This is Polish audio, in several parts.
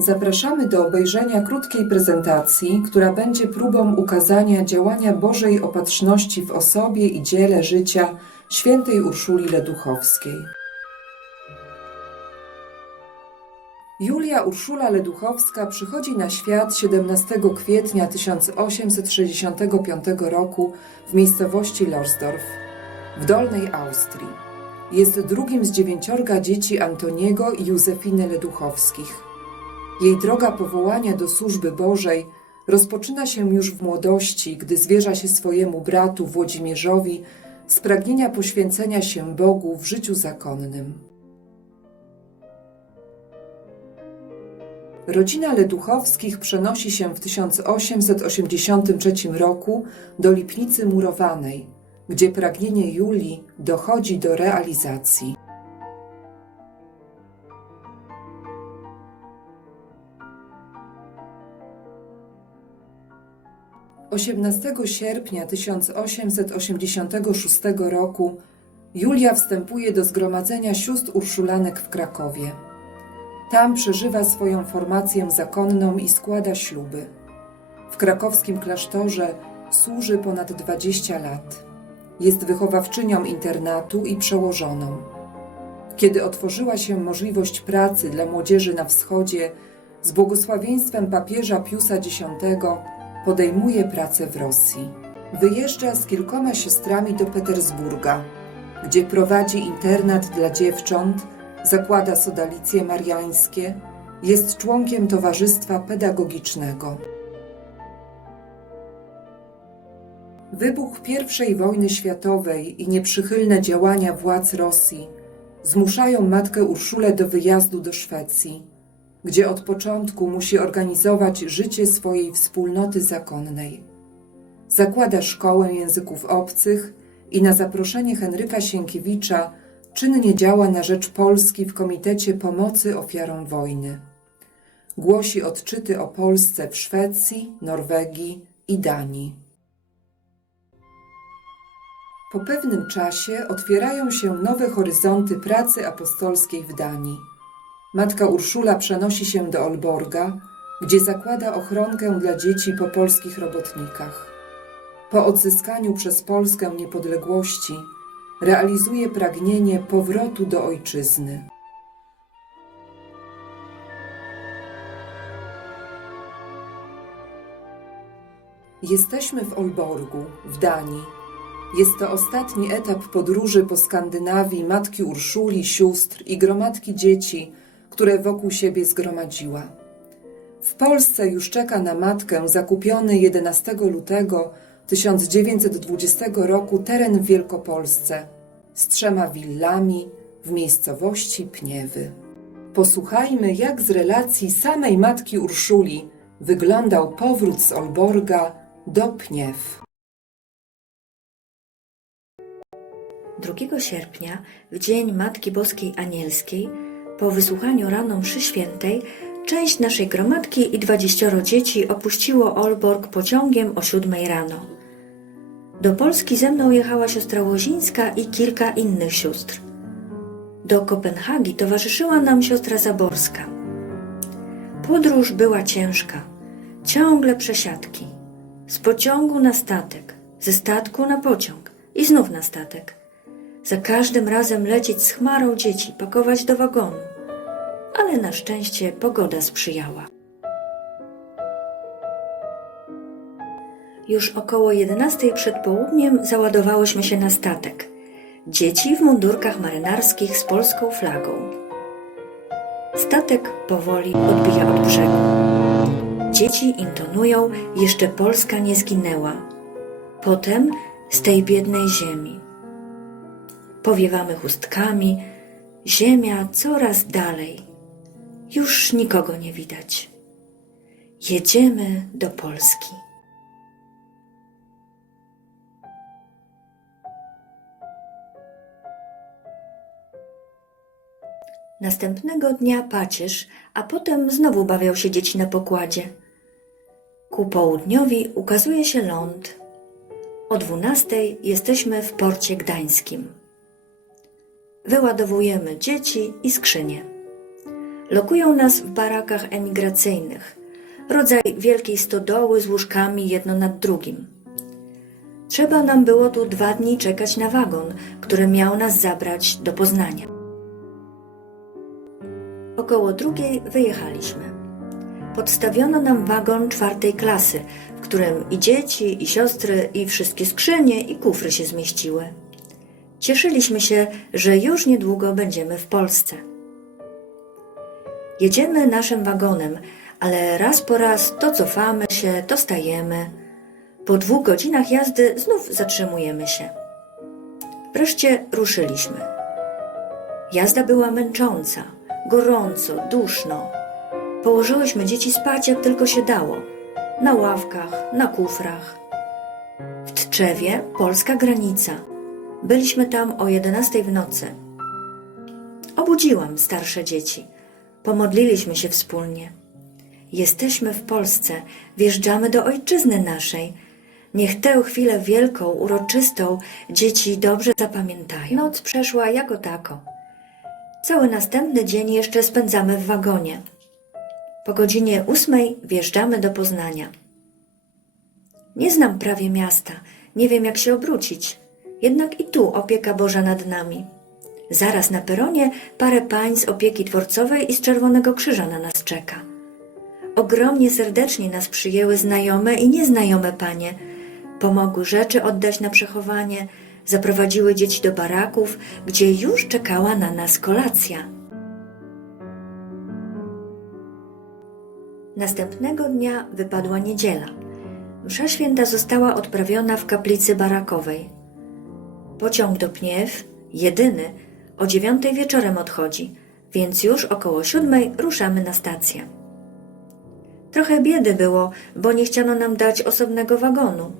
Zapraszamy do obejrzenia krótkiej prezentacji, która będzie próbą ukazania działania Bożej Opatrzności w osobie i dziele życia świętej Urszuli Leduchowskiej. Julia Urszula Leduchowska przychodzi na świat 17 kwietnia 1865 roku w miejscowości Lorsdorf w Dolnej Austrii. Jest drugim z dziewięciorga dzieci Antoniego i Józefiny Leduchowskich. Jej droga powołania do służby Bożej rozpoczyna się już w młodości, gdy zwierza się swojemu bratu Włodzimierzowi z pragnienia poświęcenia się Bogu w życiu zakonnym. Rodzina Leduchowskich przenosi się w 1883 roku do Lipnicy Murowanej, gdzie pragnienie Julii dochodzi do realizacji. 18 sierpnia 1886 roku Julia wstępuje do Zgromadzenia Sióstr Urszulanek w Krakowie. Tam przeżywa swoją formację zakonną i składa śluby. W krakowskim klasztorze służy ponad 20 lat. Jest wychowawczynią internatu i przełożoną. Kiedy otworzyła się możliwość pracy dla młodzieży na wschodzie, z błogosławieństwem papieża Piusa X podejmuje pracę w Rosji. Wyjeżdża z kilkoma siostrami do Petersburga, gdzie prowadzi internat dla dziewcząt, zakłada sodalicje mariańskie, jest członkiem Towarzystwa Pedagogicznego. Wybuch I wojny światowej i nieprzychylne działania władz Rosji zmuszają matkę Urszulę do wyjazdu do Szwecji, gdzie od początku musi organizować życie swojej wspólnoty zakonnej. Zakłada szkołę języków obcych i na zaproszenie Henryka Sienkiewicza czynnie działa na rzecz Polski w Komitecie Pomocy Ofiarom Wojny. Głosi odczyty o Polsce w Szwecji, Norwegii i Danii. Po pewnym czasie otwierają się nowe horyzonty pracy apostolskiej w Danii. Matka Urszula przenosi się do Olborga, gdzie zakłada ochronkę dla dzieci po polskich robotnikach. Po odzyskaniu przez Polskę niepodległości realizuje pragnienie powrotu do ojczyzny. Jesteśmy w Olborgu, w Danii. Jest to ostatni etap podróży po Skandynawii matki Urszuli, sióstr i gromadki dzieci, które wokół siebie zgromadziła. W Polsce już czeka na matkę zakupiony 11 lutego 1920 roku teren w Wielkopolsce z trzema willami w miejscowości Pniewy. Posłuchajmy, jak z relacji samej matki Urszuli wyglądał powrót z Olborga do Pniew. 2 sierpnia, w dzień Matki Boskiej Anielskiej, po wysłuchaniu rano mszy świętej, część naszej gromadki i dwadzieścioro dzieci opuściło Olborg pociągiem o siódmej rano. Do Polski ze mną jechała siostra Łozińska i kilka innych sióstr. Do Kopenhagi towarzyszyła nam siostra Zaborska. Podróż była ciężka, ciągle przesiadki. Z pociągu na statek, ze statku na pociąg i znów na statek. Za każdym razem lecieć z chmarą dzieci, pakować do wagonu. Ale na szczęście pogoda sprzyjała. Już około 11 przed południem załadowałyśmy się na statek. Dzieci w mundurkach marynarskich z polską flagą. Statek powoli odbija od brzegu. Dzieci intonują, jeszcze Polska nie zginęła. Potem z tej biednej ziemi. Powiewamy chustkami, ziemia coraz dalej. Już nikogo nie widać. Jedziemy do Polski. Następnego dnia pacierz, a potem znowu bawią się dzieci na pokładzie. Ku południowi ukazuje się ląd. O dwunastej jesteśmy w porcie gdańskim. Wyładowujemy dzieci i skrzynie. Lokują nas w barakach emigracyjnych, rodzaj wielkiej stodoły z łóżkami jedno nad drugim. Trzeba nam było tu dwa dni czekać na wagon, który miał nas zabrać do Poznania. Około drugiej wyjechaliśmy. Podstawiono nam wagon czwartej klasy, w którym i dzieci, i siostry, i wszystkie skrzynie, i kufry się zmieściły. Cieszyliśmy się, że już niedługo będziemy w Polsce. Jedziemy naszym wagonem, ale raz po raz to cofamy się, to stajemy. Po dwóch godzinach jazdy znów zatrzymujemy się. Wreszcie ruszyliśmy. Jazda była męcząca, gorąco, duszno. Położyłyśmy dzieci spać jak tylko się dało. Na ławkach, na kufrach. W Tczewie polska granica. Byliśmy tam o 11 w nocy. Obudziłam starsze dzieci. Pomodliliśmy się wspólnie. Jesteśmy w Polsce, wjeżdżamy do ojczyzny naszej. Niech tę chwilę wielką, uroczystą dzieci dobrze zapamiętają. Noc przeszła jako tako. Cały następny dzień jeszcze spędzamy w wagonie. Po godzinie ósmej wjeżdżamy do Poznania. Nie znam prawie miasta, nie wiem jak się obrócić. Jednak i tu opieka Boża nad nami. Zaraz na peronie parę pań z opieki dworcowej i z Czerwonego Krzyża na nas czeka. Ogromnie serdecznie nas przyjęły znajome i nieznajome panie. Pomogły rzeczy oddać na przechowanie, zaprowadziły dzieci do baraków, gdzie już czekała na nas kolacja. Następnego dnia wypadła niedziela. Msza święta została odprawiona w kaplicy barakowej. Pociąg do Pniew, jedyny, o dziewiątej wieczorem odchodzi, więc już około siódmej ruszamy na stację. Trochę biedy było, bo nie chciano nam dać osobnego wagonu.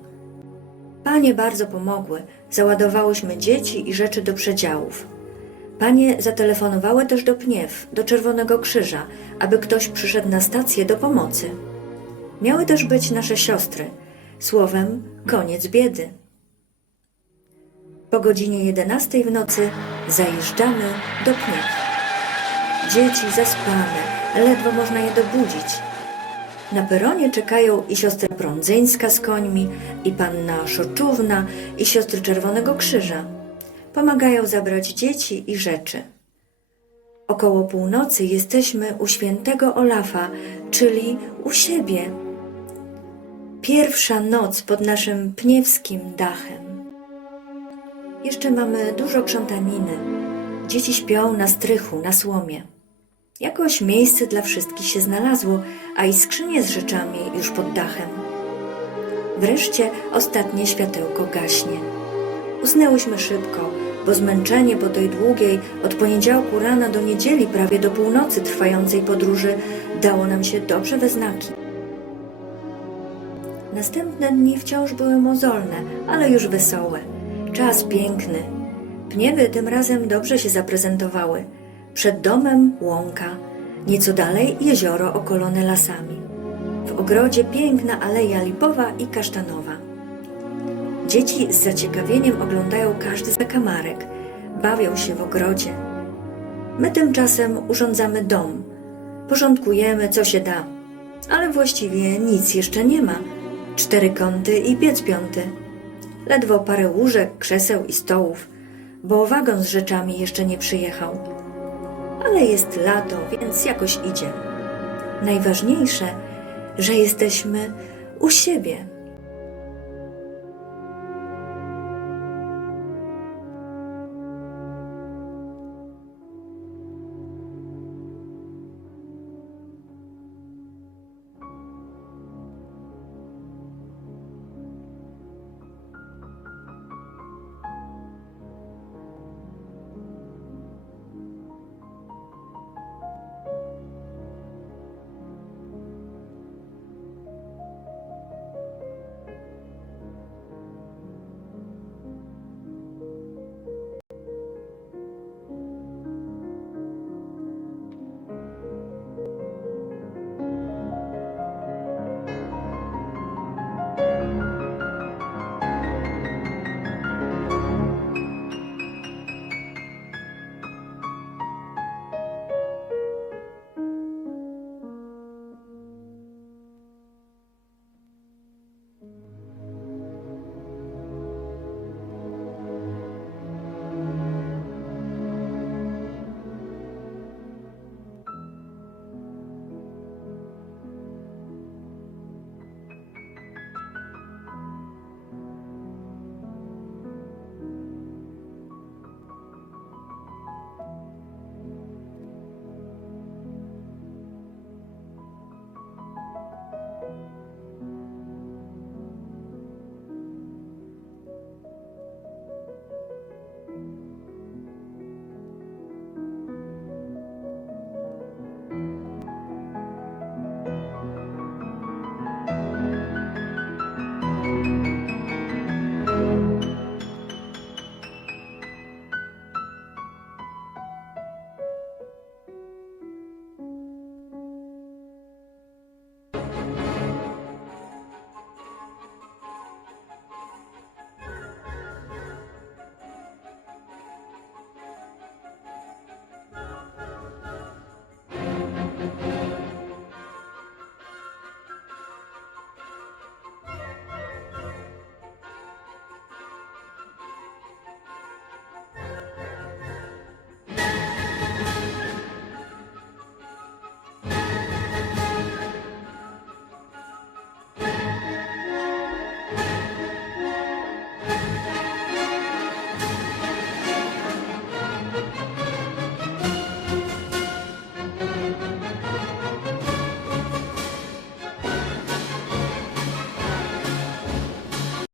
Panie bardzo pomogły, załadowałyśmy dzieci i rzeczy do przedziałów. Panie zatelefonowały też do Pniew, do Czerwonego Krzyża, aby ktoś przyszedł na stację do pomocy. Miały też być nasze siostry. Słowem, koniec biedy. Po godzinie 11 w nocy zajeżdżamy do Pniew. Dzieci zaspane, ledwo można je dobudzić. Na peronie czekają i siostra Prądzyńska z końmi, i panna Szoczówna, i siostry Czerwonego Krzyża. Pomagają zabrać dzieci i rzeczy. Około północy jesteśmy u świętego Olafa, czyli u siebie. Pierwsza noc pod naszym pniewskim dachem. Jeszcze mamy dużo krzątaniny. Dzieci śpią na strychu, na słomie. Jakoś miejsce dla wszystkich się znalazło, a i skrzynie z rzeczami już pod dachem. Wreszcie ostatnie światełko gaśnie. Usnęłyśmy szybko, bo zmęczenie po tej długiej, od poniedziałku rana do niedzieli prawie do północy trwającej podróży dało nam się dobrze we znaki. Następne dni wciąż były mozolne, ale już wesołe. Czas piękny. Pniewy tym razem dobrze się zaprezentowały. Przed domem łąka, nieco dalej jezioro okolone lasami. W ogrodzie piękna aleja lipowa i kasztanowa. Dzieci z zaciekawieniem oglądają każdy zakamarek, bawią się w ogrodzie. My tymczasem urządzamy dom, porządkujemy co się da, ale właściwie nic jeszcze nie ma. Cztery kąty i piec piąty. Ledwo parę łóżek, krzeseł i stołów, bo wagon z rzeczami jeszcze nie przyjechał. Ale jest lato, więc jakoś idzie. Najważniejsze, że jesteśmy u siebie.